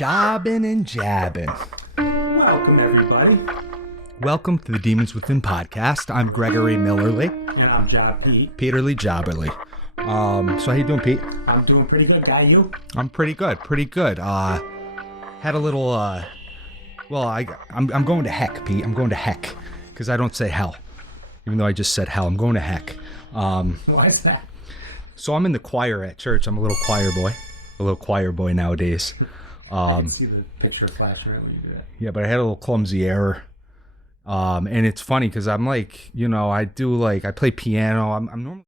Jobbing and jabbing. Welcome, everybody. Welcome to the Demons Within podcast. I'm Gregory Millerly. And I'm Job Pete. Peterly Jobberly. So how you doing, Pete? I'm doing pretty good, guy. You? I'm pretty good. Had a little, I'm going to heck, Pete. I'm going to heck. Because I don't say hell. Even though I just said hell, I'm going to heck. Why is that? So I'm in the choir at church. I'm a little choir boy nowadays. I can see the picture flashing right when you do that. Yeah, but I had a little clumsy error. And it's funny because I'm like, I play piano. I'm normally.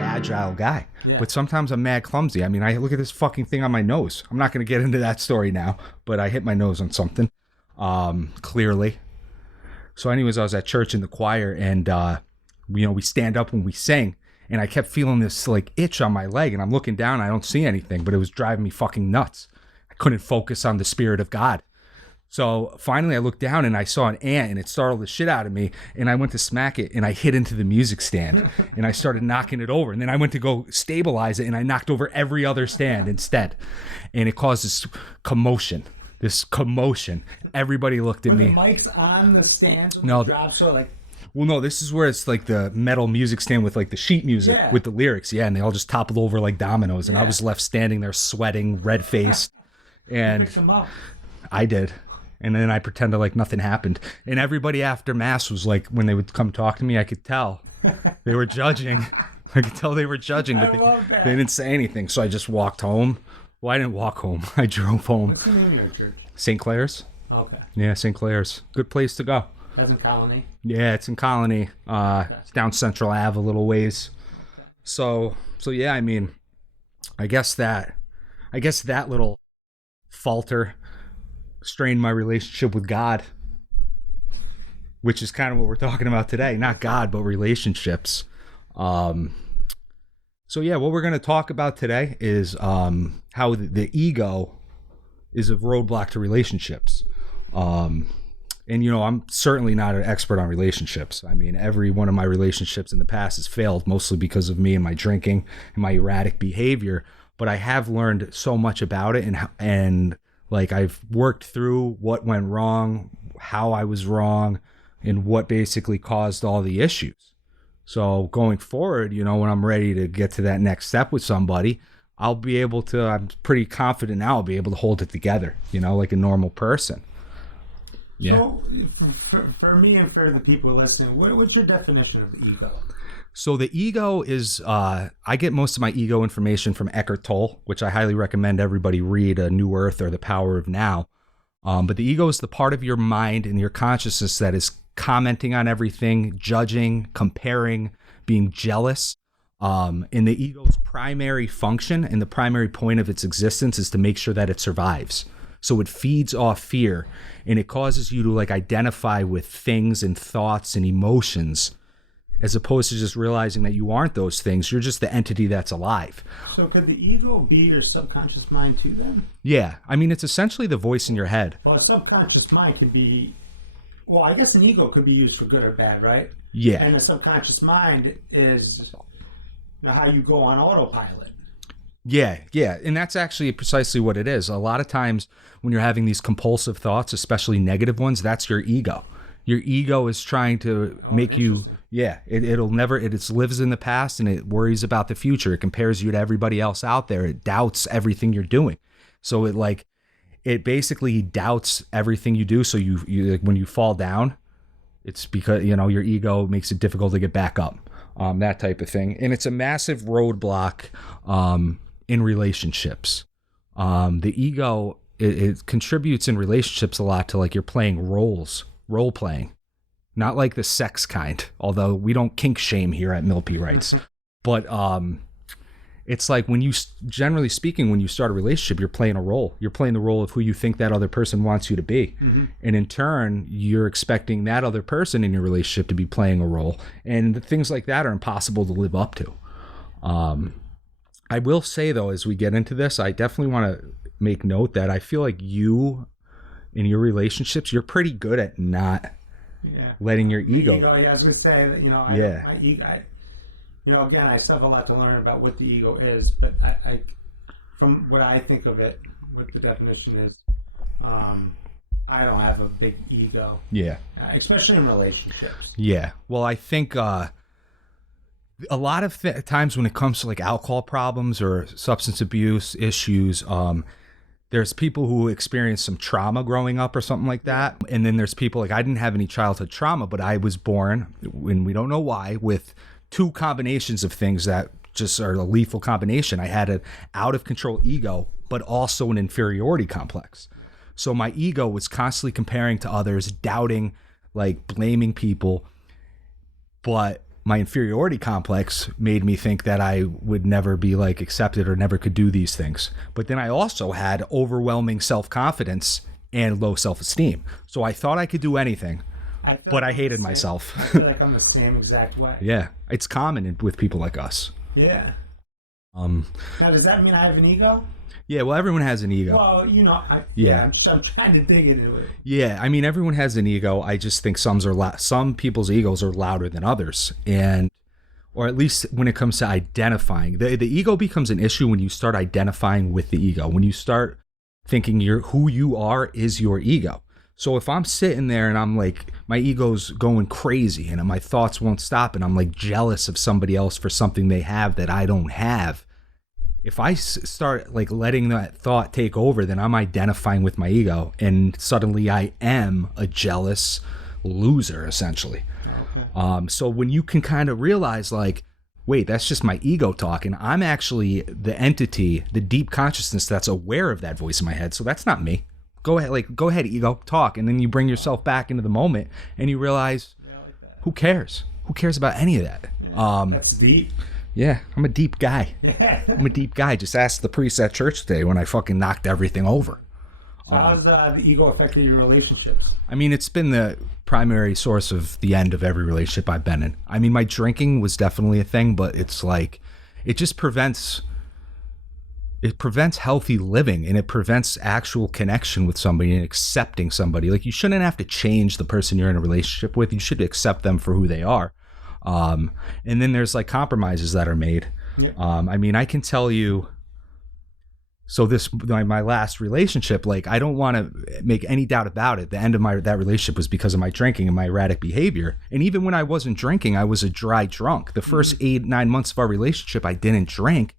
Agile guy, but sometimes I'm mad clumsy. I mean, I look at this fucking thing on my nose. I'm not going to get into that story now, but I hit my nose on something, clearly. So anyways, I was at church in the choir, and we stand up when we sing, and I kept feeling this like itch on my leg, and I'm looking down, I don't see anything, but it was driving me fucking nuts. I couldn't focus on the Spirit of God. So finally I looked down and I saw an ant, and it startled the shit out of me, and I went to smack it, and I hit into the music stand, and I started knocking it over, and then I went to go stabilize it, and I knocked over every other stand instead, and it caused this commotion. Everybody looked at me. The mic's on the stand, so no, drop, so like. Well, no, this is where it's like the metal music stand with like the sheet music with the lyrics, and they all just toppled over like dominoes, and I was left standing there sweating, red-faced, and Pick them up. I did. And then I pretended like nothing happened. And everybody after Mass was like, when they would come talk to me, I could tell they were judging. I could tell they were judging, but they didn't say anything. So I just walked home. Well, I didn't walk home. I drove home. What's the name of your church? St. Clair's. Okay. Yeah, St. Clair's. Good place to go. That's in Colony? Yeah, it's in Colony. It's down Central Ave a little ways. So yeah, I mean, I guess that little falter strained my relationship with God, which is kind of what we're talking about today. Not God, but relationships. So yeah, what we're going to talk about today is how the ego is a roadblock to relationships. And I'm certainly not an expert on relationships. I mean, every one of my relationships in the past has failed, mostly because of me and my drinking and my erratic behavior. But I have learned so much about it, and like I've worked through what went wrong, how I was wrong, and what basically caused all the issues. So going forward, when I'm ready to get to that next step with somebody, I'm pretty confident now I'll be able to hold it together, like a normal person. Yeah. So for me and for the people listening, what's your definition of ego? So the ego is, I get most of my ego information from Eckhart Tolle, which I highly recommend everybody read, A New Earth or The Power of Now. But the ego is the part of your mind and your consciousness that is commenting on everything, judging, comparing, being jealous. And the ego's primary function and the primary point of its existence is to make sure that it survives. So it feeds off fear, and it causes you to identify with things and thoughts and emotions, as opposed to just realizing that you aren't those things. You're just the entity that's alive. So could the ego be your subconscious mind too then? Yeah. I mean, it's essentially the voice in your head. Well, a subconscious mind could be, well, I guess an ego could be used for good or bad, right? Yeah. And a subconscious mind is how you go on autopilot. Yeah. And that's actually precisely what it is. A lot of times when you're having these compulsive thoughts, especially negative ones, that's your ego. Your ego is trying to make you... Yeah, it lives in the past, and it worries about the future. It compares you to everybody else out there. It doubts everything you're doing. So it basically doubts everything you do. So you when you fall down, it's because, your ego makes it difficult to get back up, that type of thing. And it's a massive roadblock in relationships. The ego, it contributes in relationships a lot to you're playing role playing. not like the sex kind, although we don't kink shame here at Milpy Rights. But it's like when you, generally speaking, when you start a relationship, you're playing a role. You're playing the role of who you think that other person wants you to be. And in turn, you're expecting that other person in your relationship to be playing a role. And things like that are impossible to live up to. I will say, though, as we get into this, I definitely want to make note that I feel like you, in your relationships, you're pretty good at not letting your ego. Yeah, I was going to say that, my ego, again, I still have a lot to learn about what the ego is, but I from what I think of it, what the definition is, I don't have a big ego. Yeah. Especially in relationships. Yeah. Well, I think a lot of times when it comes to like alcohol problems or substance abuse issues, there's people who experience some trauma growing up or something like that. And then there's people like, I didn't have any childhood trauma, but I was born, and we don't know why, with two combinations of things that just are a lethal combination. I had an out of control ego, but also an inferiority complex. So my ego was constantly comparing to others, doubting, like blaming people. But my inferiority complex made me think that I would never be like accepted or never could do these things. But then I also had overwhelming self-confidence and low self-esteem. So I thought I could do anything, but I hated myself. I feel like I'm the same exact way. Yeah, it's common with people like us. Yeah. Now, does that mean I have an ego? Yeah, well, everyone has an ego. Well, I'm trying to dig into it. Yeah, I mean, everyone has an ego. I just think some people's egos are louder than others, or at least when it comes to identifying. The ego becomes an issue when you start identifying with the ego. When you start thinking who you are is your ego. So if I'm sitting there and I'm like, my ego's going crazy and my thoughts won't stop, and I'm like jealous of somebody else for something they have that I don't have, if I start like letting that thought take over, then I'm identifying with my ego, and suddenly I am a jealous loser, essentially. Okay. So when you can kind of realize like, wait, that's just my ego talking. I'm actually the entity, the deep consciousness that's aware of that voice in my head. So that's not me. Go ahead, ego, talk. And then you bring yourself back into the moment and you realize, who cares? Who cares about any of that? That's deep. Yeah, I'm a deep guy. I'm a deep guy. Just ask the priest at church today when I fucking knocked everything over. So how's the ego affected your relationships? I mean, it's been the primary source of the end of every relationship I've been in. I mean, my drinking was definitely a thing, but it's like, it just prevents healthy living, and it prevents actual connection with somebody and accepting somebody. Like, you shouldn't have to change the person you're in a relationship with. You should accept them for who they are. And then there's like compromises that are made. Yeah. I mean, I can tell you, so my last relationship, like, I don't want to make any doubt about it. The end of that relationship was because of my drinking and my erratic behavior. And even when I wasn't drinking, I was a dry drunk. The first 8-9 months of our relationship, I didn't drink,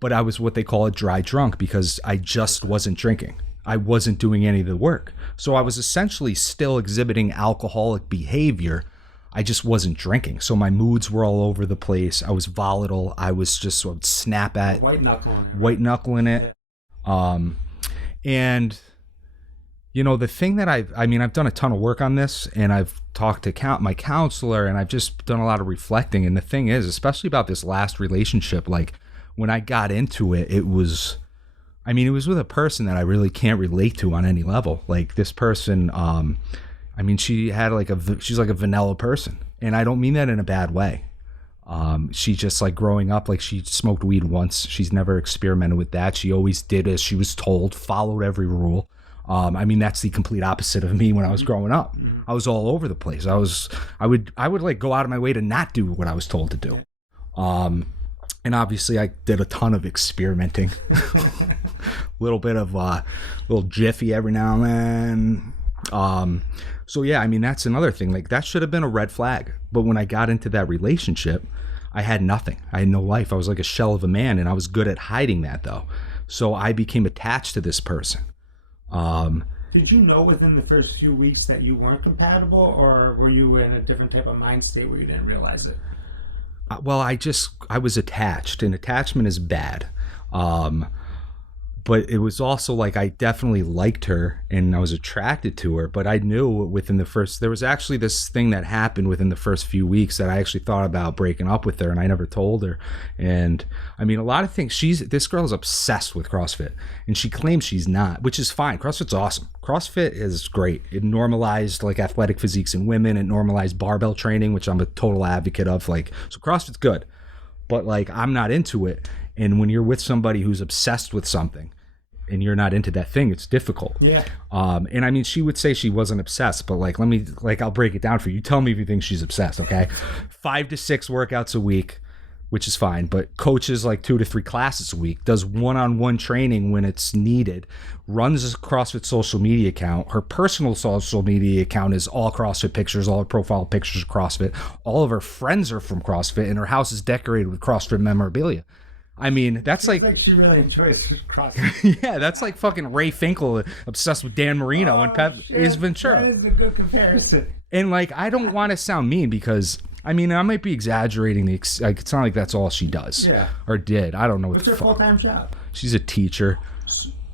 but I was what they call a dry drunk because I just wasn't drinking. I wasn't doing any of the work. So I was essentially still exhibiting alcoholic behavior. I just wasn't drinking. So my moods were all over the place. I was volatile. I was just sort of snap at. White knuckling it. White knuckling it. And, the thing that I've done a ton of work on this, and I've talked to my counselor, and I've just done a lot of reflecting. And the thing is, especially about this last relationship, like when I got into it, it was with a person that I really can't relate to on any level. Like this person, she had she's like a vanilla person, and I don't mean that in a bad way. She just like growing up, like she smoked weed once. She's never experimented with that. She always did as she was told, followed every rule. That's the complete opposite of me when I was growing up. I was all over the place. I would like go out of my way to not do what I was told to do. And obviously I did a ton of experimenting, little bit of little jiffy every now and then. So yeah, that's another thing. Like that should have been a red flag. But when I got into that relationship, I had nothing. I had no life. I was like a shell of a man, and I was good at hiding that though. So I became attached to this person. Did you know within the first few weeks that you weren't compatible, or were you in a different type of mind state where you didn't realize it? Well, I was attached, and attachment is bad. but it was also like I definitely liked her and I was attracted to her, but I knew within the first, there was actually this thing that happened within the first few weeks that I actually thought about breaking up with her, and I never told her. And I mean, a lot of things, this girl is obsessed with CrossFit, and she claims she's not, which is fine. CrossFit's awesome. CrossFit is great. It normalized like athletic physiques in women. It normalized barbell training, which I'm a total advocate of. Like, so CrossFit's good, but like I'm not into it. And when you're with somebody who's obsessed with something and you're not into that thing, it's difficult. Yeah. And I mean, she would say she wasn't obsessed, but like, I'll break it down for you. You tell me if you think she's obsessed, okay? 5 to 6 workouts a week, which is fine, but coaches like 2 to 3 classes a week, does one-on-one training when it's needed, runs a CrossFit social media account. Her personal social media account is all CrossFit pictures, all her profile pictures of CrossFit. All of her friends are from CrossFit, and her house is decorated with CrossFit memorabilia. I mean, that's like she really enjoys CrossFit. Yeah, that's like fucking Ray Finkel obsessed with Dan Marino and Ace Ventura. That is a good comparison. And like, I don't want to sound mean because, I mean, I might be exaggerating like, it's not like that's all she does. Yeah. Or did. I don't know what What's her full-time job? She's a teacher.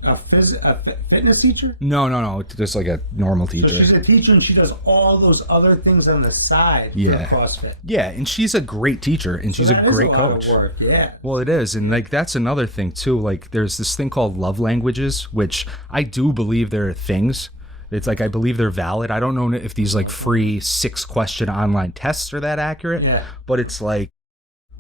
A fitness teacher? No. Just like a normal teacher. So she's a teacher and she does all those other things on the side for CrossFit. Yeah, and she's a great teacher and she's a great coach. Lot of work. Yeah. Well, it is. And like, that's another thing too. Like, there's this thing called love languages, which I do believe there are things. It's like, I believe they're valid. I don't know if these like free 6-question online tests are that accurate. Yeah. But it's like,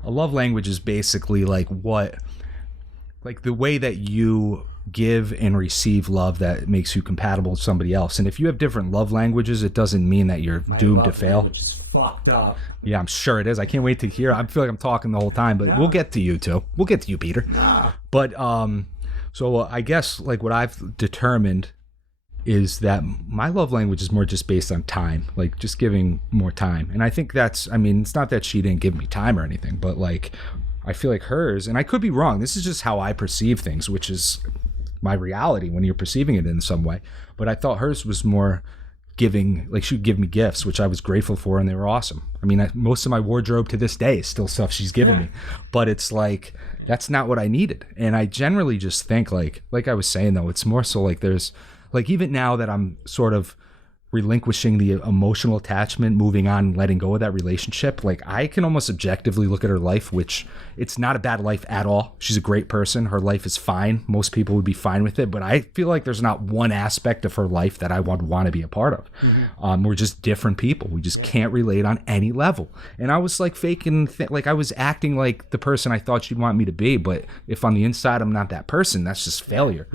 a love language is basically like the way that you give and receive love that makes you compatible with somebody else. And if you have different love languages, it doesn't mean that you're doomed to fail. Which is fucked up. Yeah, I'm sure it is. I can't wait to hear. I feel like I'm talking the whole time, but we'll get to you too. We'll get to you, Peter. But so I guess like what I've determined is that my love language is more just based on time, like just giving more time. And I think that's, I mean, it's not that she didn't give me time or anything, but like I feel like hers, and I could be wrong, this is just how I perceive things, which is my reality when you're perceiving it in some way. But I thought hers was more giving, like she would give me gifts, which I was grateful for, and they were awesome. I mean, most of my wardrobe to this day is still stuff she's given me, but it's like, that's not what I needed. And I generally just think like I was saying though, it's more so like there's, like even now that I'm sort of relinquishing the emotional attachment, moving on, letting go of that relationship, like I can almost objectively look at her life, which it's not a bad life at all. She's a great person. Her life is fine. Most people would be fine with it, but I feel like there's not one aspect of her life that I would want to be a part of. We're just different people. We just can't relate on any level. And I was like faking, like I was acting like the person I thought she'd want me to be, but if on the inside I'm not that person, that's just failure.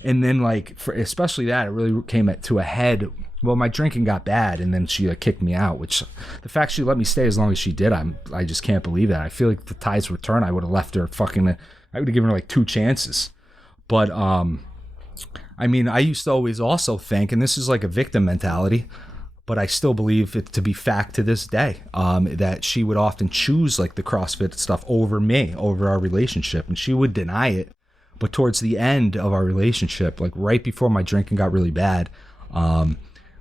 And then like, for especially that, it really came to a head. Well, my drinking got bad, and then she kicked me out, which the fact she let me stay as long as she did, I just can't believe that. I feel like the tides would turn. I would have left her I would have given her like 2 chances. But, I mean, I used to always also think, and this is like a victim mentality, but I still believe it to be fact to this day, that she would often choose like the CrossFit stuff over me, over our relationship, and she would deny it. But towards the end of our relationship, like right before my drinking got really bad,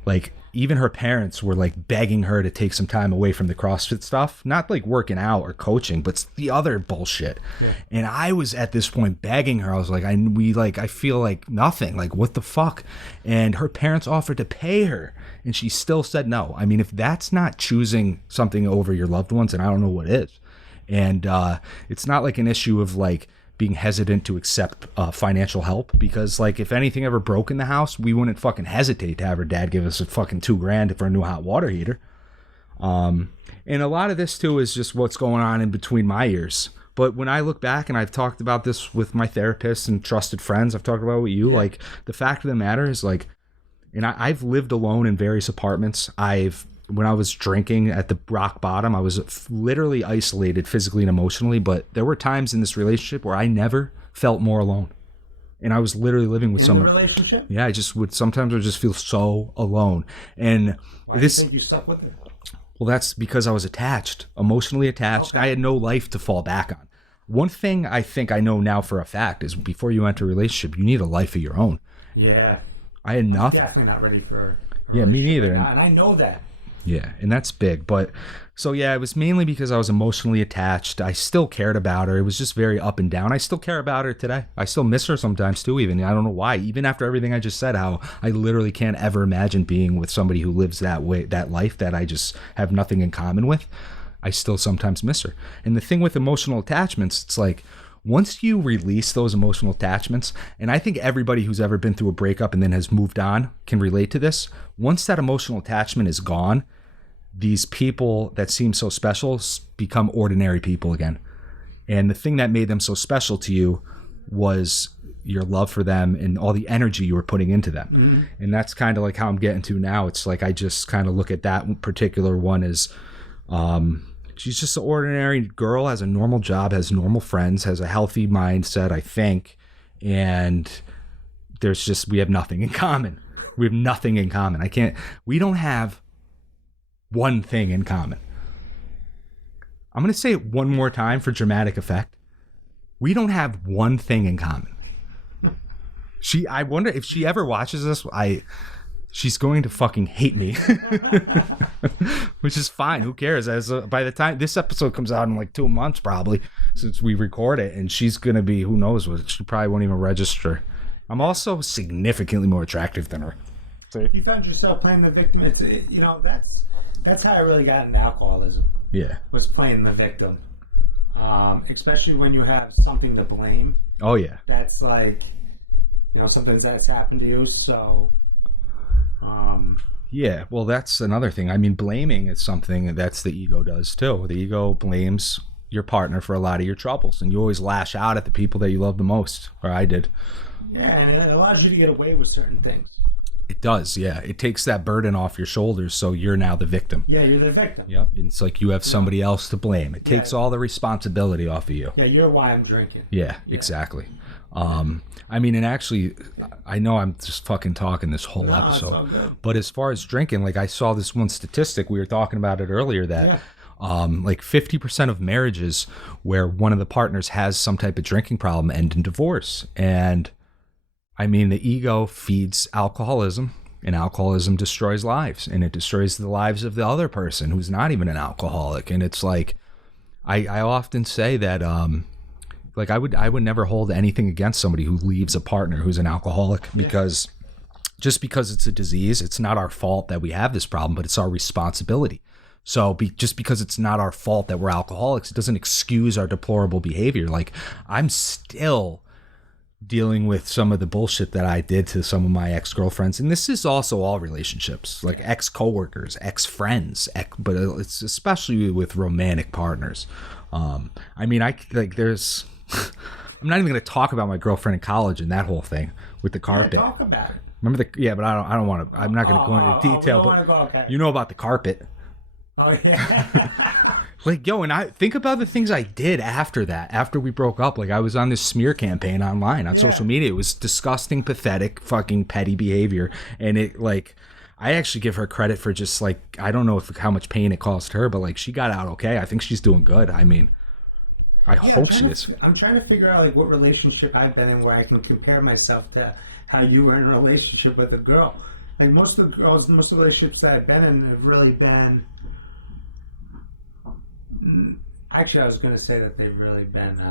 like even her parents were like begging her to take some time away from the CrossFit stuff, not like working out or coaching, but the other bullshit. And I was at this point begging her. I was like, I feel like nothing, like what the fuck? And her parents offered to pay her, and she still said no. I mean, if that's not choosing something over your loved ones, then I don't know what is. And it's not like an issue of like being hesitant to accept financial help, because like if anything ever broke in the house, we wouldn't fucking hesitate to have her dad give us a fucking $2,000 for a new hot water heater. And a lot of this too is just what's going on in between my ears. But when I look back, and I've talked about this with my therapist and trusted friends, I've talked about it with you, like the fact of the matter is like, and I've lived alone in various apartments. When I was drinking at the rock bottom, I was literally isolated physically and emotionally, but there were times in this relationship where I never felt more alone. And I was literally living with someone. In the relationship? Yeah, I just would, sometimes I would just feel so alone. And why do you think you stuck with it? Well, that's because I was attached, emotionally attached. Okay. I had no life to fall back on. One thing I think I know now for a fact is before you enter a relationship, you need a life of your own. Yeah. I had nothing. I'm definitely not ready for yeah, me neither. And I know that. Yeah, and that's big. But so yeah, it was mainly because I was emotionally attached. I still cared about her. It was just very up and down. I still care about her today. I still miss her sometimes too, even. I don't know why. Even after everything I just said, how I literally can't ever imagine being with somebody who lives that way, that life that I just have nothing in common with. I still sometimes miss her. And the thing with emotional attachments, it's like, once you release those emotional attachments, and I think everybody who's ever been through a breakup and then has moved on can relate to this. Once that emotional attachment is gone, these people that seem so special become ordinary people again. And the thing that made them so special to you was your love for them and all the energy you were putting into them. Mm-hmm. And that's kind of like how I'm getting to now. It's like I just kind of look at that particular one as she's just an ordinary girl, has a normal job, has normal friends, has a healthy mindset, I think. And we have nothing in common. We have nothing in common. We don't have one thing in common. I'm going to say it one more time for dramatic effect. We don't have one thing in common. I wonder if she ever watches this, she's going to fucking hate me. Which is fine. Who cares? By the time this episode comes out in like 2 months, probably, since we record it, and she's going to be, who knows what, she probably won't even register. I'm also significantly more attractive than her. So you found yourself playing the victim. That's how I really got into alcoholism. Yeah. Was playing the victim. Especially when you have something to blame. Oh, yeah. That's like, something that's happened to you, so... Yeah, well, that's another thing. I mean, blaming is something that's the ego does too. The ego blames your partner for a lot of your troubles, and you always lash out at the people that you love the most, or I did. Yeah, and it allows you to get away with certain things. It does, yeah. It takes that burden off your shoulders, so you're now the victim. Yeah, you're the victim. Yep, and it's like you have somebody else to blame. It takes all the responsibility off of you. Yeah, you're why I'm drinking. Yeah, exactly. I mean, and actually, I know I'm just fucking talking this whole episode, but as far as drinking, like I saw this one statistic, we were talking about it earlier, that like 50% of marriages where one of the partners has some type of drinking problem end in divorce. And I mean, the ego feeds alcoholism, and alcoholism destroys lives, and it destroys the lives of the other person who's not even an alcoholic. And it's like, I often say that, like I would never hold anything against somebody who leaves a partner who's an alcoholic, because just because it's a disease, it's not our fault that we have this problem, but it's our responsibility. So just because it's not our fault that we're alcoholics, it doesn't excuse our deplorable behavior. Like I'm still dealing with some of the bullshit that I did to some of my ex-girlfriends. And this is also all relationships, like ex-coworkers, ex-friends, but it's especially with romantic partners. I mean, there's... I'm not even going to talk about my girlfriend in college and that whole thing with the carpet. Yeah, talk about it. Remember but I don't want to. I'm not going to go into detail. But you know about the carpet. Oh yeah. Like, yo, and I think about the things I did after that. After we broke up, like I was on this smear campaign online on social media. It was disgusting, pathetic, fucking petty behavior, and it like. I actually give her credit for just like, I don't know how much pain it caused her, but like she got out okay. I think she's doing good. I mean, I hope she is. I'm trying to figure out like what relationship I've been in where I can compare myself to how you were in a relationship with a girl. Like most of the relationships that I've been in have really been. Actually, I was going to say that they've really been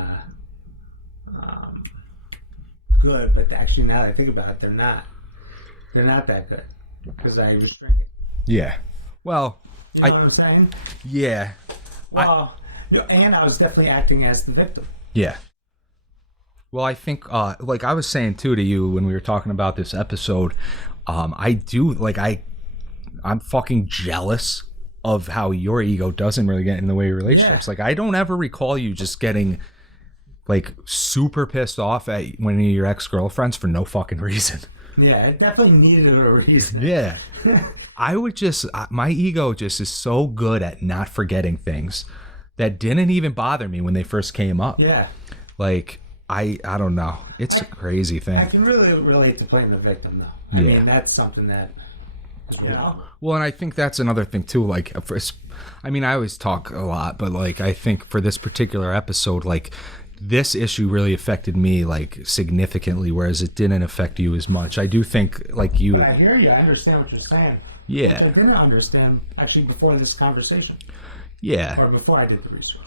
good, but actually now that I think about it, they're not. They're not that good because I was drinking. Yeah. Well, you know what I'm saying? Yeah. Well. And I was definitely acting as the victim. Yeah. Well, I think, like I was saying too to you when we were talking about this episode, I do, like, I'm fucking jealous of how your ego doesn't really get in the way of relationships. Yeah. Like, I don't ever recall you just getting, like, super pissed off at one of your ex-girlfriends for no fucking reason. Yeah, it definitely needed a reason. Yeah. My ego just is so good at not forgetting things that didn't even bother me when they first came up. Yeah. Like, I don't know. It's a crazy thing. I can really relate to playing the victim, though. I mean, that's something that, Well, and I think that's another thing, too. Like, I mean, I always talk a lot, but, like, I think for this particular episode, like, this issue really affected me, like, significantly, whereas it didn't affect you as much. I do think, like, you... But I hear you. I understand what you're saying. Yeah. Which I didn't understand actually before this conversation. Yeah. Or before I did the research.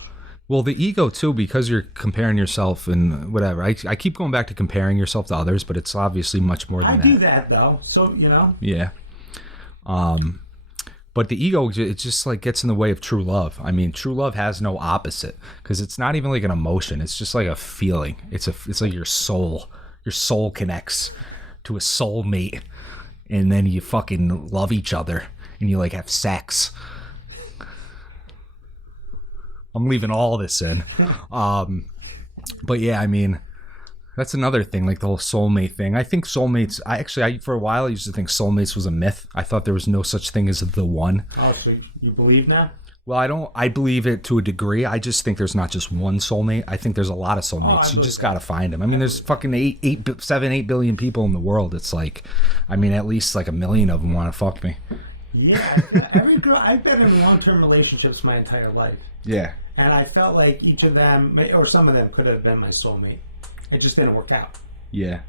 Well, the ego too, because you're comparing yourself and whatever. I keep going back to comparing yourself to others, but it's obviously much more than that. I do that though, so Yeah. But the ego, it just like gets in the way of true love. I mean, true love has no opposite because it's not even like an emotion. It's just like a feeling. It's like your soul. Your soul connects to a soulmate, and then you fucking love each other and you like have sex. I'm leaving all this in. But yeah, I mean, that's another thing, like the whole soulmate thing. I think soulmates, I for a while I used to think soulmates was a myth. I thought there was no such thing as the one. Oh, so you believe now? Well, I believe it to a degree. I just think there's not just one soulmate. I think there's a lot of soulmates. You just got to find them. I mean, there's fucking 8 billion people in the world. It's like, I mean, at least like 1 million of them want to fuck me. Yeah, every girl, I've been in long-term relationships my entire life. Yeah. And I felt like each of them, or some of them, could have been my soulmate. It just didn't work out. Yeah.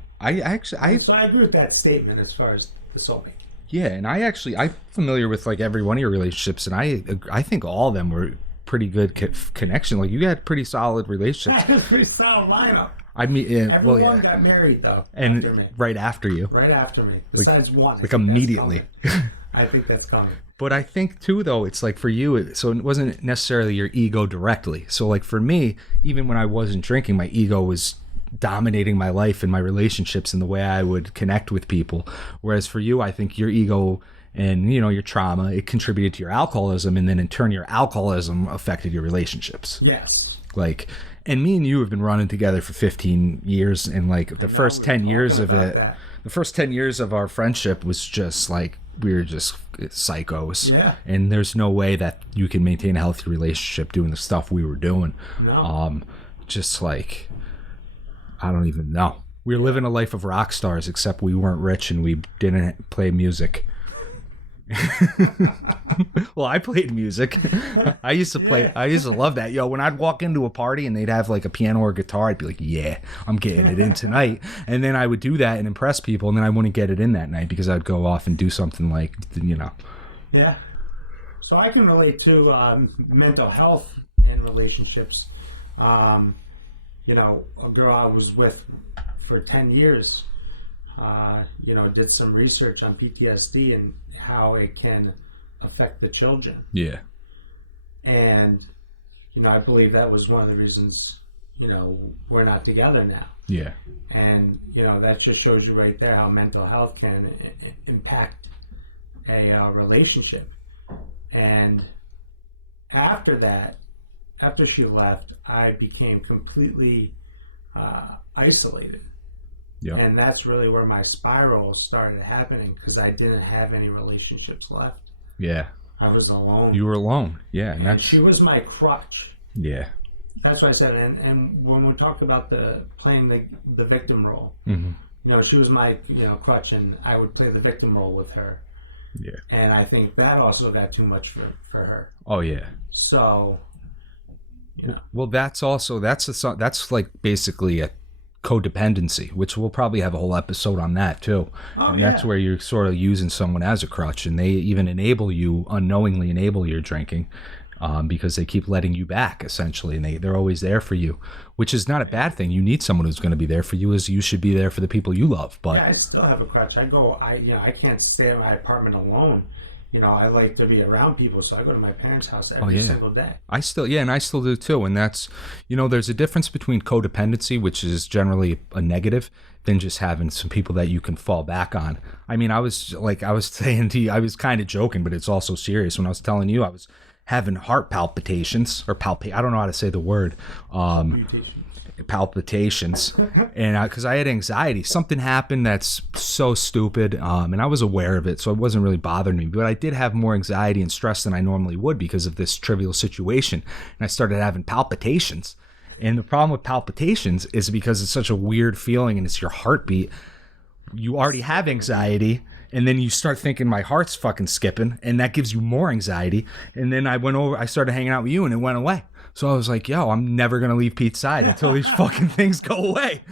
So I agree with that statement as far as the soulmate. Yeah, and I'm familiar with like every one of your relationships, and I think all of them were pretty good connection. Like you had pretty solid relationships. That was a pretty solid lineup. I mean, everyone got married though, and after me. Right after you. Right after me. Besides one. Like immediately. I think that's coming. But I think too, though, it's like for you, so it wasn't necessarily your ego directly. So like for me, even when I wasn't drinking, my ego was dominating my life and my relationships and the way I would connect with people. Whereas for you, I think your ego and your trauma, it contributed to your alcoholism, and then in turn your alcoholism affected your relationships. Yes. Like, and me and you have been running together for 15 years, and like the first 10 years of it, the first 10 years of our friendship was just like we were just psychos. Yeah. And there's no way that you can maintain a healthy relationship doing the stuff we were doing. No. Just like, I don't even know. We were living a life of rock stars, except we weren't rich and we didn't play music. Well, I played music. I used to play. I used to love that. When I'd walk into a party and they'd have like a piano or a guitar, I'd be like, yeah, I'm getting it in tonight. And then I would do that and impress people, and then I wouldn't get it in that night because I'd go off and do something like, Yeah. So I can relate to mental health and relationships. A girl I was with for 10 years, did some research on PTSD and how it can affect the children. Yeah. And, I believe that was one of the reasons, we're not together now. Yeah. And, that just shows you right there how mental health can impact a relationship. And after she left, I became completely isolated. Yeah. And that's really where my spiral started happening, because I didn't have any relationships left. Yeah. I was alone. You were alone. Yeah. And she was my crutch. Yeah. That's what I said. And when we talk about playing the victim role, mm-hmm. She was my crutch, and I would play the victim role with her. Yeah. And I think that also got too much for her. Oh yeah. So. Well, that's like basically a codependency, which we'll probably have a whole episode on that too. And that's where you're sort of using someone as a crutch, and they even unknowingly enable your drinking, because they keep letting you back essentially, and they're always there for you, which is not a bad thing. You need someone who's going to be there for you, as you should be there for the people you love. But I still have a crutch. I can't stay in my apartment alone. I like to be around people, so I go to my parents' house every single day. I still do too. And that's, there's a difference between codependency, which is generally a negative, than just having some people that you can fall back on. I mean, I was saying to you, I was kind of joking, but it's also serious when I was telling you I was having heart palpitations, or I don't know how to say the word. Palpitations, and because I had anxiety. Something happened that's so stupid, and I was aware of it, so it wasn't really bothering me, but I did have more anxiety and stress than I normally would because of this trivial situation, and I started having palpitations. And the problem with palpitations is because it's such a weird feeling, and it's your heartbeat. You already have anxiety, and then you start thinking my heart's fucking skipping, and that gives you more anxiety. And then I started hanging out with you, and it went away. So I was like, I'm never going to leave Pete's side until these fucking things go away.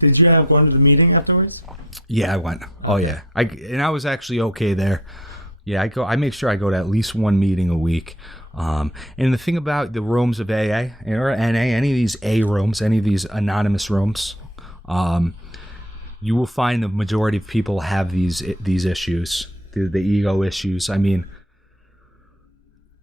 Did you end up going to the meeting afterwards? Yeah, I went. Oh yeah, I was actually okay there. Yeah, I make sure I go to at least one meeting a week. And the thing about the rooms of AA or NA, any of these A rooms, any of these anonymous rooms, you will find the majority of people have these issues, the ego issues. I mean,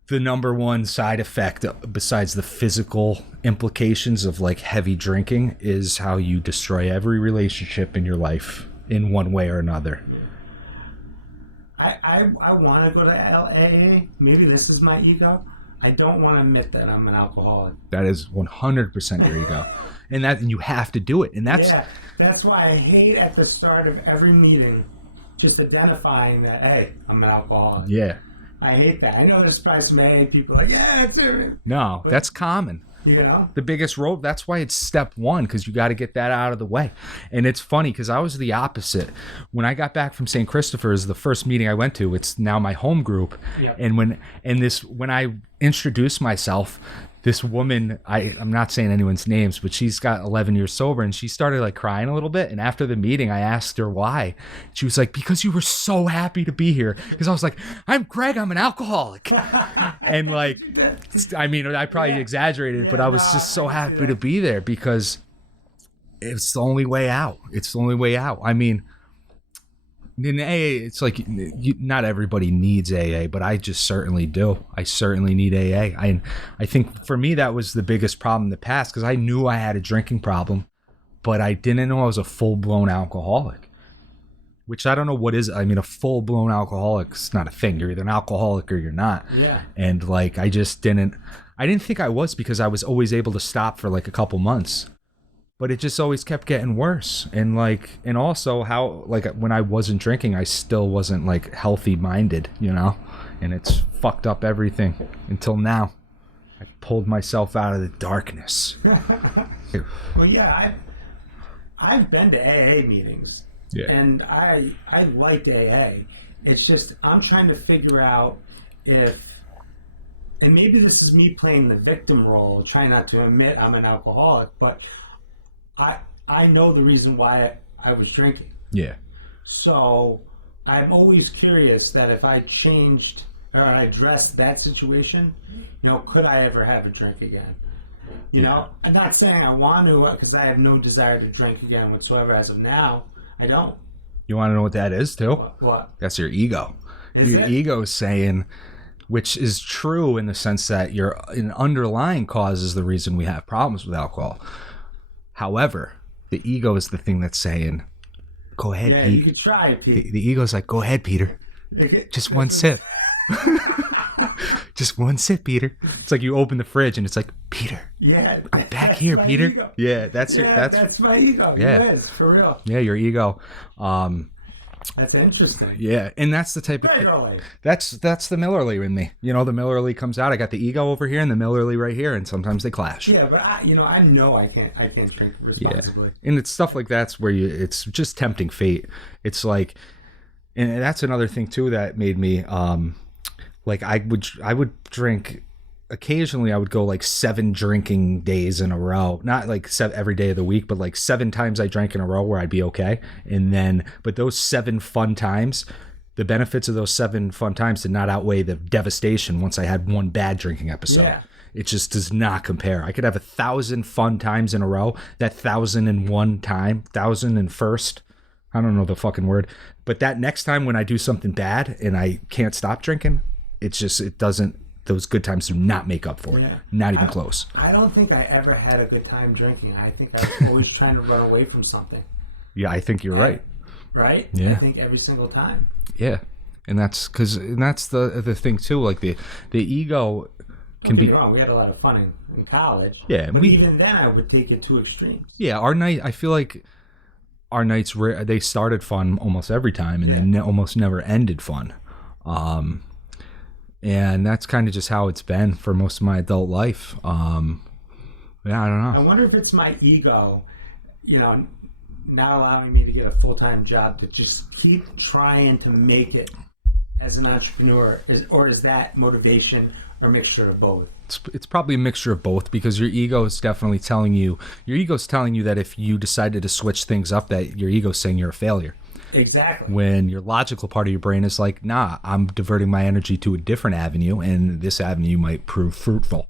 the number one side effect besides the physical implications of like heavy drinking is how you destroy every relationship in your life in one way or another. I want to go to LAA. Maybe this is my ego. I don't want to admit that I'm an alcoholic. That is 100% your ego. And you have to do it. And that's why I hate at the start of every meeting just identifying that, hey, I'm an alcoholic. Yeah. I hate that. I know there's probably some AA people like, yeah, it's it. No, but that's common. You know? The biggest road, that's why it's step one, because you got to get that out of the way. And it's funny, because I was the opposite. When I got back from St. Christopher's, the first meeting I went to, it's now my home group. Yep. And when I introduced myself, this woman, I'm not saying anyone's names, but she's got 11 years sober, and she started like crying a little bit. And after the meeting, I asked her why. She was like, because you were so happy to be here. Because I was like, I'm Greg, I'm an alcoholic. And like, I mean, I probably exaggerated, but I was just so happy to be there because it's the only way out. It's the only way out. I mean, in AA, it's like not everybody needs AA, but I just certainly do. I certainly need AA. I think for me that was the biggest problem in the past because I knew I had a drinking problem, but I didn't know I was a full-blown alcoholic, which I don't know what is. I mean, a full-blown alcoholic's not a thing. You're either an alcoholic or you're not. Yeah. And like I didn't think I was because I was always able to stop for like a couple months. But it just always kept getting worse. And also how, like, when I wasn't drinking, I still wasn't, like, healthy minded, you know? And it's fucked up everything until now. I pulled myself out of the darkness. Well, yeah, I've been to AA meetings. Yeah. And I liked AA. It's just, I'm trying to figure out if, and maybe this is me playing the victim role, trying not to admit I'm an alcoholic, but I know the reason why I was drinking. Yeah. So I'm always curious that if I changed or I addressed that situation, you know, could I ever have a drink again? You know, I'm not saying I want to because I have no desire to drink again whatsoever as of now. I don't. You want to know what that is too? What? That's your ego. Your ego is saying, which is true in the sense that an underlying cause is the reason we have problems with alcohol. However, the ego is the thing that's saying, go ahead, Pete. Yeah, you could try it, Pete. The ego's like, go ahead, Peter. Just one sip. Just one sip, Peter. It's like you open the fridge and it's like, Peter. Yeah. I'm back here, Peter. Ego. Yeah, that's my ego. Yeah. It is, for real. Yeah, your ego. That's interesting. Yeah, and that's the type of that's the Millerly in me. You know, the Millerly comes out. I got the ego over here and the Millerly right here, and sometimes they clash. Yeah, but I know I can't drink responsibly. Yeah. And it's stuff like that's where it's just tempting fate. It's like, and that's another thing too that made me like I would drink. Occasionally I would go like 7 drinking days in a row, not like every day of the week, but like 7 times I drank in a row where I'd be okay. But those 7 fun times, the benefits of those 7 fun times did not outweigh the devastation once I had one bad drinking episode. Yeah. It just does not compare. I could have 1,000 fun times in a row. That 1,001 time, 1,001st, I don't know the fucking word, but that next time when I do something bad and I can't stop drinking, it doesn't. Those good times do not make up for it. Not even close. I don't think I ever had a good time drinking. I think I was always trying to run away from something. Yeah, I think you're right. Right? Yeah. I think every single time. Yeah. And that's the thing too. Like the ego can be wrong. We had a lot of fun in college. Yeah. But even then I would take it to extremes. Yeah. I feel like our nights, they started fun almost every time and they almost never ended fun. And that's kind of just how it's been for most of my adult life. I don't know. I wonder if it's my ego, you know, not allowing me to get a full-time job to just keep trying to make it as an entrepreneur, or is that motivation or a mixture of both? It's probably a mixture of both, because your ego is definitely telling you, that if you decided to switch things up, that your ego's saying you're a failure. Exactly. When your logical part of your brain is like, nah, I'm diverting my energy to a different avenue, and this avenue might prove fruitful.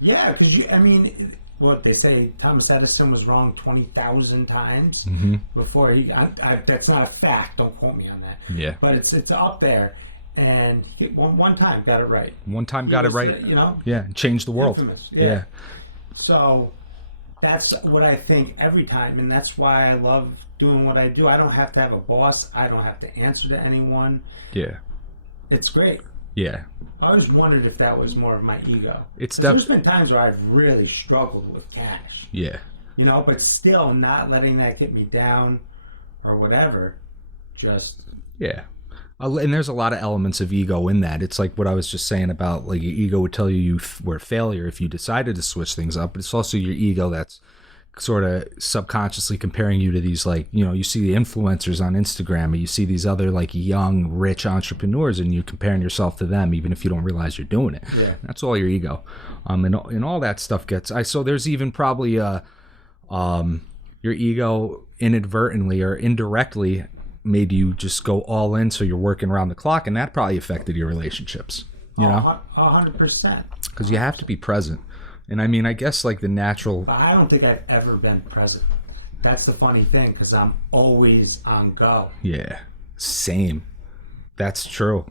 Yeah, because what they say, Thomas Edison was wrong 20,000 times before he. That's not a fact. Don't quote me on that. Yeah, but it's up there, and he, one time got it right. One time got it right. Yeah, changed the world. Infamous. Yeah. So that's what I think every time, and that's why I love doing what I do. I don't have to have a boss. I don't have to answer to anyone. Yeah, it's great. Yeah. I always wondered if that was more of my ego. There's been times where I've really struggled with cash. Yeah. But still not letting that get me down or whatever. Just. Yeah. And there's a lot of elements of ego in that. It's like what I was just saying about, like, your ego would tell you were a failure if you decided to switch things up. But it's also your ego that's sort of subconsciously comparing you to these, like, you see the influencers on Instagram, or you see these other, like, young rich entrepreneurs, and you're comparing yourself to them even if you don't realize you're doing it. Yeah. That's all your ego. And all that stuff gets so there's even probably your ego inadvertently or indirectly made you just go all in, so you're working around the clock, and that probably affected your relationships, 100%, because you have to be present. And I guess, like, the natural... I don't think I've ever been present. That's the funny thing, because I'm always on go. Yeah, same. That's true.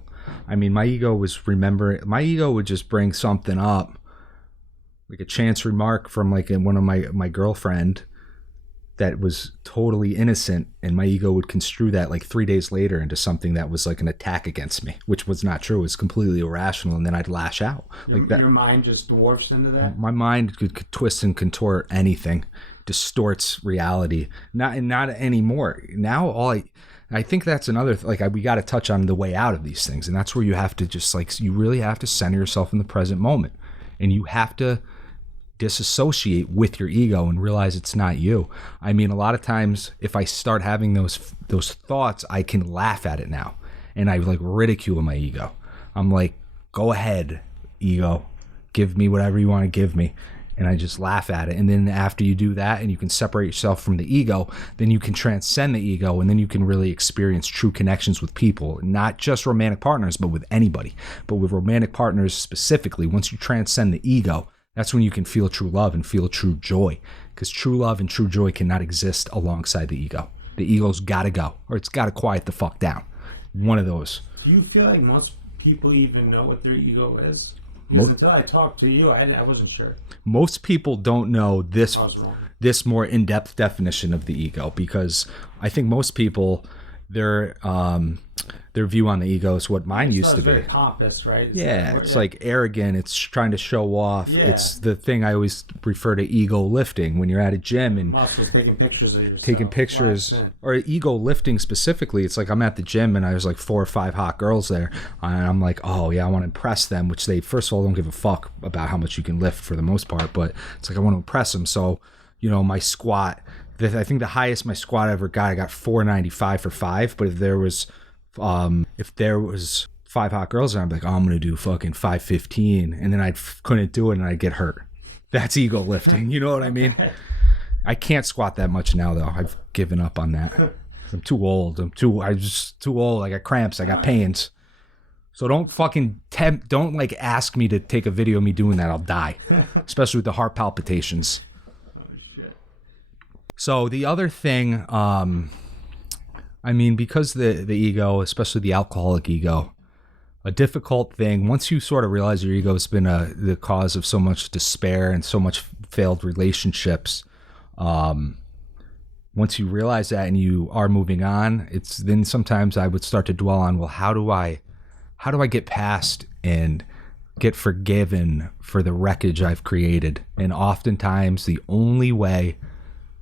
My ego would just bring something up, like a chance remark from, like, one of my girlfriend that was totally innocent, and my ego would construe that, like, 3 days later into something that was like an attack against me, which was not true. It was completely irrational, and then I'd lash out. Your mind just dwarfs into that? My mind could twist and contort anything, distorts reality. Not anymore. Now I think that's another we got to touch on the way out of these things, and that's where you have to just, like, you really have to center yourself in the present moment, and you have to disassociate with your ego and realize it's not you. A lot of times if I start having those thoughts, I can laugh at it now, and I, like, ridicule my ego. I'm like, go ahead, ego, give me whatever you want to give me. And I just laugh at it. And then after you do that and you can separate yourself from the ego, then you can transcend the ego, and then you can really experience true connections with people, not just romantic partners, but with anybody. But with romantic partners specifically, once you transcend the ego, that's when you can feel true love and feel true joy, because true love and true joy cannot exist alongside the ego. The ego's got to go, or it's got to quiet the fuck down. One of those. Do you feel like most people even know what their ego is? Because until I talked to you, I wasn't sure. Most people don't know this more in-depth definition of the ego, because I think most people, their view on the ego is what mine used to be. Very pompous, right? It's like arrogant. It's trying to show off. Yeah. It's the thing I always refer to ego lifting, when you're at a gym and muscles, taking pictures of yourself. Taking pictures, or ego lifting specifically. It's like I'm at the gym and there's like 4 or 5 hot girls there, and I'm like, oh yeah, I want to impress them, which they, first of all, don't give a fuck about how much you can lift for the most part, but it's like I want to impress them. So, my squat, I think the highest my squat ever got, I got 495 for 5, but if there was 5 hot girls there, I'm like, oh, I'm gonna do fucking 515, and then I couldn't do it and I'd get hurt. That's ego lifting, you know what I mean? I can't squat that much now though. I've given up on that. I'm too old. I'm just too old. I got cramps. I got pains. So don't fucking don't like ask me to take a video of me doing that. I'll die, especially with the heart palpitations. So the other thing, because the ego, especially the alcoholic ego, a difficult thing, once you sort of realize your ego has been the cause of so much despair and so much failed relationships, once you realize that and you are moving on, it's then sometimes I would start to dwell on, well, how do I get past and get forgiven for the wreckage I've created? And oftentimes the only way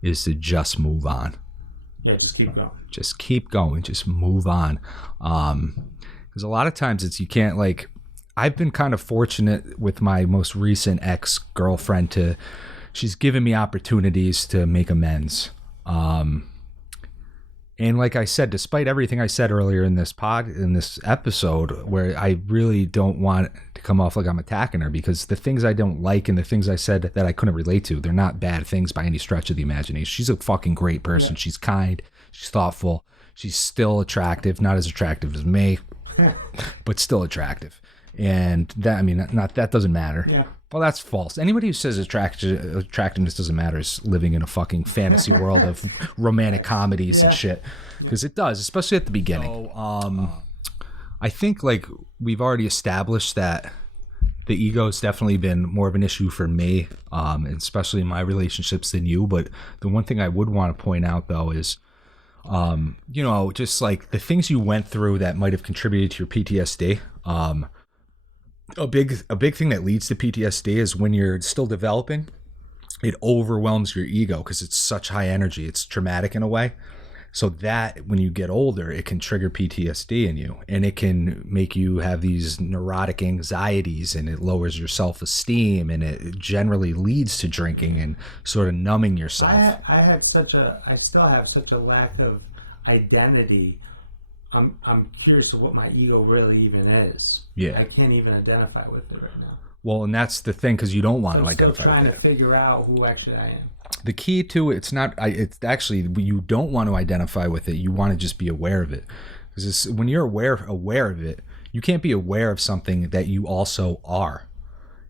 is to just move on. Yeah, just keep going. Just keep going. Just move on. Because a lot of times you can't, like, I've been kind of fortunate with my most recent ex-girlfriend she's given me opportunities to make amends. And like I said, despite everything I said earlier in this episode, where I really don't want to come off like I'm attacking her, because the things I don't like and the things I said that I couldn't relate to, they're not bad things by any stretch of the imagination. She's a fucking great person. Yeah. She's kind. She's thoughtful. She's still attractive. Not as attractive as me, but still attractive. And that, I mean, that doesn't matter. Yeah. Well, that's false. Anybody who says attractiveness doesn't matter is living in a fucking fantasy world of romantic comedies and shit. Because it does, especially at the beginning. So, I think like we've already established that the ego's definitely been more of an issue for me, especially in my relationships than you. But the one thing I would want to point out though is, just like the things you went through that might have contributed to your PTSD. A big thing that leads to PTSD is when you're still developing, it overwhelms your ego because it's such high energy. It's traumatic in a way. So that when you get older, it can trigger PTSD in you, and it can make you have these neurotic anxieties, and it lowers your self-esteem, and it generally leads to drinking and sort of numbing yourself. I still have such a lack of identity. I'm curious of what my ego really even is. Yeah. I can't even identify with it right now. Well, and that's the thing, because you don't want to identify with it. I'm still trying to figure out who actually I am. The key to it's actually you don't want to identify with it. You want to just be aware of it. Because when you're aware of it, you can't be aware of something that you also are.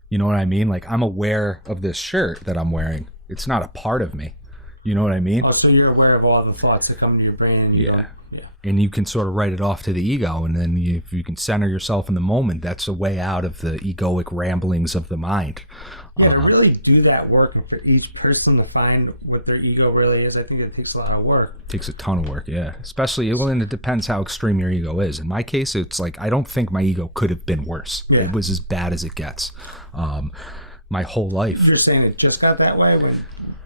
You know what I mean? Like, I'm aware of this shirt that I'm wearing. It's not a part of me. You know what I mean? Oh, so you're aware of all the thoughts that come to your brain. And yeah. And you can sort of write it off to the ego, and then if you can center yourself in the moment, that's a way out of the egoic ramblings of the mind. Yeah, to really do that work, and for each person to find what their ego really is, I think it takes a lot of work. It takes a ton of work, yeah. Especially, and it depends how extreme your ego is. In my case, it's like, I don't think my ego could have been worse. Yeah. It was as bad as it gets. My whole life. You're saying it just got that way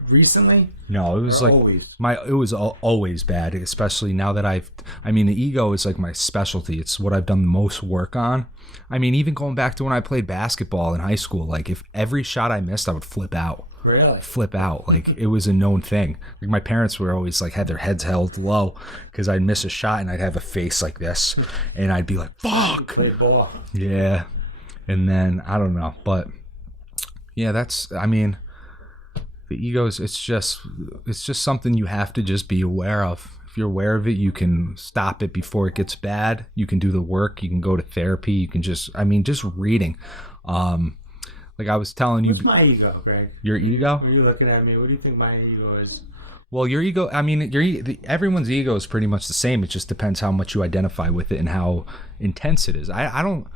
recently? No, it was like always? It was always bad, especially now that the ego is like my specialty. It's what I've done the most work on. I mean, even going back to when I played basketball in high school, like if every shot I missed, I would flip out. Really? Flip out. Like it was a known thing. Like my parents were always like, had their heads held low because I'd miss a shot and I'd have a face like this and I'd be like, fuck. Play ball. Yeah. And then I don't know, but yeah, the ego is, it's just something you have to just be aware of. If you're aware of it, you can stop it before it gets bad. You can do the work. You can go to therapy. You can just reading. Like I was telling you. What's my ego, Greg? Your ego? When you're looking at me, what do you think my ego is? Well, your ego, everyone's ego is pretty much the same. It just depends how much you identify with it and how intense it is. I don't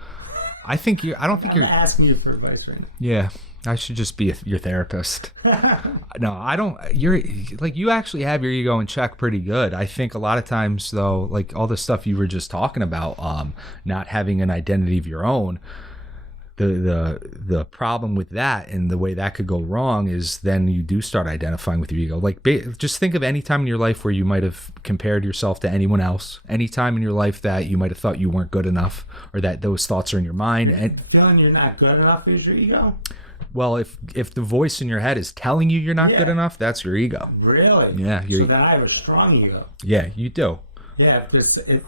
think you're asking you for advice right now. Yeah. I should just be your therapist. No, I don't. You actually have your ego in check pretty good. I think a lot of times, though, like all the stuff you were just talking about, not having an identity of your own, the problem with that and the way that could go wrong is then you do start identifying with your ego. Like, just think of any time in your life where you might have compared yourself to anyone else. Any time in your life that you might have thought you weren't good enough, or that those thoughts are in your mind. And feeling you're not good enough is your ego? Well, if the voice in your head is telling you you're not good enough, that's your ego. Really? Yeah. So then I have a strong ego. Yeah, you do. Yeah, if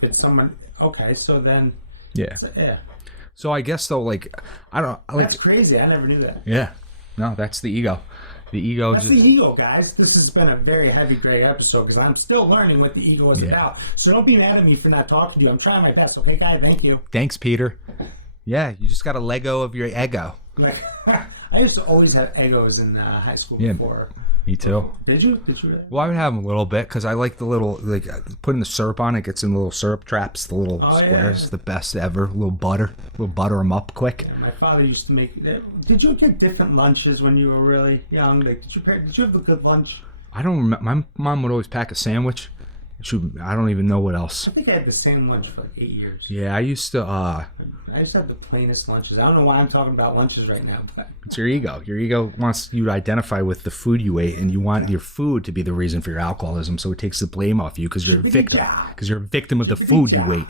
it's someone, okay, so then. Yeah. So I guess though, like, I don't like. That's crazy. I never knew that. Yeah. No, that's the ego. The ego. That's the ego, guys. This has been a very heavy, great episode because I'm still learning what the ego is about. So don't be mad at me for not talking to you. I'm trying my best. Okay, guy. Thank you. Thanks, Peter. Yeah, you just got to let go of your ego. I used to always have egos in high school before. Me too. Did you? Really? Well, I would have them a little bit because I like the little, like, putting the syrup on it, gets in the little syrup traps, the little squares, the best ever. A little butter them up quick. Yeah, my father used to make. Did you get different lunches when you were really young? Like, did you have a good lunch? I don't remember. My mom would always pack a sandwich. I don't even know what else. I think I had the same lunch for like 8 years. Yeah, I used to. I just have the plainest lunches. I don't know why I'm talking about lunches right now. But It's your ego. Your ego wants you to identify with the food you ate, and you want your food to be the reason for your alcoholism. So it takes the blame off you because you're a victim. Because you're a victim of the food you ate.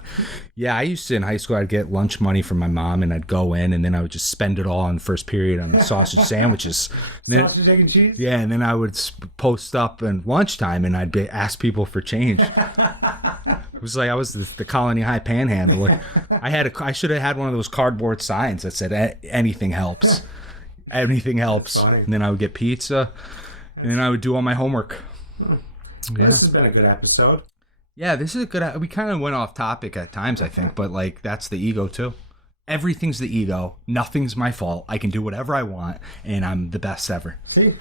Yeah, I used to in high school. I'd get lunch money from my mom, and I'd go in, and then I would just spend it all in the first period on the sausage sandwiches. Sausage, egg, and cheese. Yeah, and then I would post up at lunchtime, and I'd ask people for change. It was like I was the Colony High panhandler. I should have had one of those cardboard signs that said anything helps. Anything helps. And then I would get pizza, and then I would do all my homework. Well, this has been a good episode. Yeah, this is a good. We kind of went off topic at times, I think, but like that's the ego too. Everything's the ego. Nothing's my fault. I can do whatever I want, and I'm the best ever. See,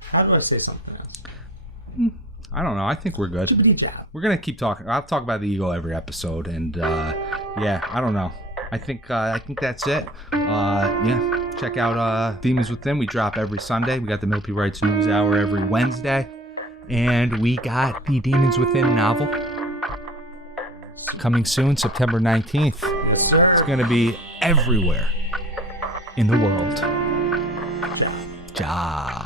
how do I say something else? I don't know. I think we're good. We're gonna keep talking. I'll talk about the ego every episode, and yeah, I don't know. I think that's it. Yeah, check out Demons Within. We drop every Sunday. We got the Milky Rights News Hour every Wednesday, and we got the Demons Within novel coming soon, September 19th. Yes, sir. It's gonna be everywhere in the world. Ja.